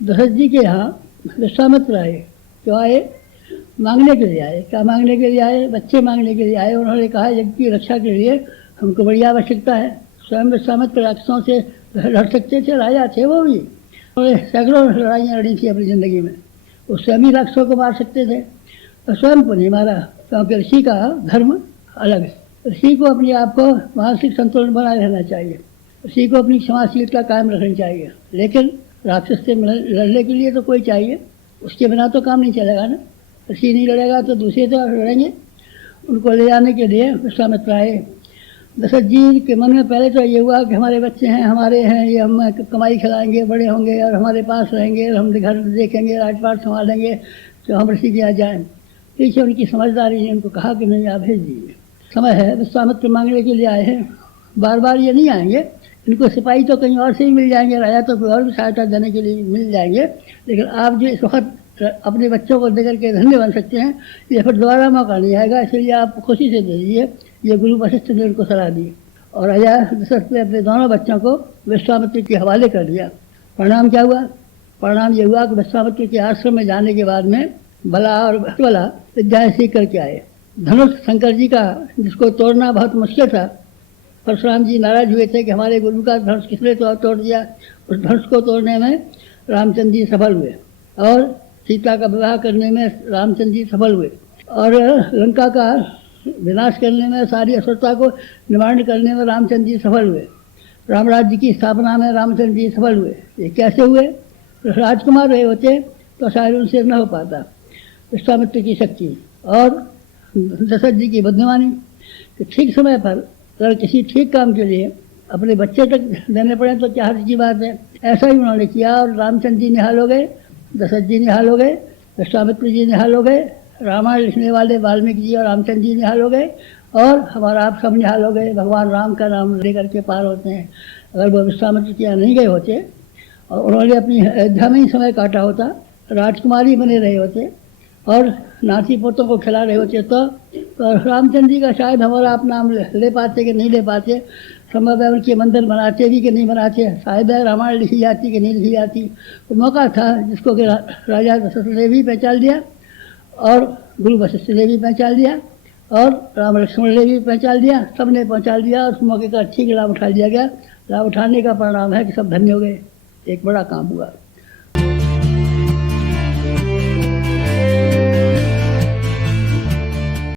दशरथ जी के यहाँ विश्वामित्र आए। क्यों आए? मांगने के लिए आए। क्या मांगने के लिए आए? बच्चे मांगने के लिए आए। उन्होंने कहा यज्ञ की रक्षा के लिए हमको बड़ी आवश्यकता है। स्वयं विश्वामित्र राक्षसों से लड़ सकते थे, राजा थे वो भी। उन्होंने सैकड़ों लड़ाइयाँ लड़ी थी अपनी ज़िंदगी में। वो स्वयं ही राक्षसों को मार सकते थे, और स्वयं को नहीं मारा, क्योंकि ऋषि का धर्म अलग है। ऋषि को अपने आप को मानसिक संतुलन बनाए रहना चाहिए, ऋषि को अपनी क्षमाशीलता कायम रखनी चाहिए। लेकिन राक्षस से लड़ने के लिए तो कोई चाहिए, उसके बिना तो काम नहीं चलेगा ना। ऋषि नहीं लड़ेगा तो दूसरे तो लड़ेंगे। उनको ले जाने के लिए विश्वामित्र आए। दशरथ जी के मन में पहले तो ये हुआ कि हमारे बच्चे हैं, हमारे हैं, ये हम कमाई खिलाएंगे, बड़े होंगे और हमारे पास रहेंगे, हम घर देखेंगे, राजपाट संभालेंगे, तो हम ऋषि के यहाँ जाएँ। पीछे उनकी समझदारी ने उनको कहा कि नहीं, आप भेज दीजिए, समय है। विश्वामित्र मांगने के लिए आए हैं, बार बार ये नहीं आएंगे। इनको सिपाही तो कहीं और से ही मिल जाएंगे, राजा तो कोई और भी सहायता देने के लिए मिल जाएंगे, लेकिन आप जो इस वक्त अपने बच्चों को देकर के धन्य बन सकते हैं, ये फिर दोबारा मौका नहीं आएगा, इसलिए आप खुशी से दे दीजिए। ये गुरु वशिष्ठ ने उनको सलाह दी, और राजा दशरथ ने अपने दोनों बच्चों को विश्वामित्र के हवाले कर दिया। परिणाम क्या हुआ? परिणाम ये हुआ कि विश्वामित्र के आश्रम में जाने के बाद में भला और भला विद्याएं सीख करके आए। धनुष शंकर जी का, जिसको तोड़ना बहुत मुश्किल था, परशुराम जी नाराज हुए थे कि हमारे गुरु का धनुष किसने तो तोड़ दिया। उस धनुष को तोड़ने में रामचंद्र जी सफल हुए, और सीता का विवाह करने में रामचंद्र जी सफल हुए, और लंका का विनाश करने में, सारी असुरता को निवारण करने में रामचंद्र जी सफल हुए। राम राज्य की स्थापना में रामचंद्र जी सफल हुए। ये कैसे हुए? राजकुमार रहे होते तो शायद उनसे न हो पाता। विश्वामित्र की शक्ति और दशरथ जी की बुद्धिमानी कि ठीक समय पर अगर किसी ठीक काम के लिए अपने बच्चे तक देने पड़े तो क्या हर्ज की बात है। ऐसा ही उन्होंने किया, और रामचंद्र जी निहाल हो गए, दशरथ जी निहाल हो गए, विश्वामित्र जी निहाल हो गए, रामायण लिखने वाले वाल्मीकि जी और रामचंद्र जी निहाल हो गए, और हमारा आप सब निहाल हो गए। भगवान राम का नाम लेकर के पार होते हैं। अगर वो विश्वामित्र के यहाँ नहीं गए होते और उन्होंने अपनी अयोध्या में ही समय काटा होता, राजकुमारी बने रहे होते और नाती पोतों को खिला रहे होते, तो रामचंद्र जी का शायद हमारा आप नाम ले पाते कि नहीं ले पाते। संभव है उनके मंदिर बनाते भी कि नहीं बनाते, शायद है रामायण लिखी जाती कि नहीं लिखी जाती। तो मौका था जिसको कि राजा दशरथ ने भी पहचान लिया, और गुरु वशिष्ठ ने भी पहचान लिया, और राम लक्ष्मण ने भी पहचान लिया। सबने पहचान लिया, उस मौके का ठीक लाभ उठा लिया गया। लाभ उठाने का परिणाम है कि सब धन्य हो गए। एक बड़ा काम हुआ।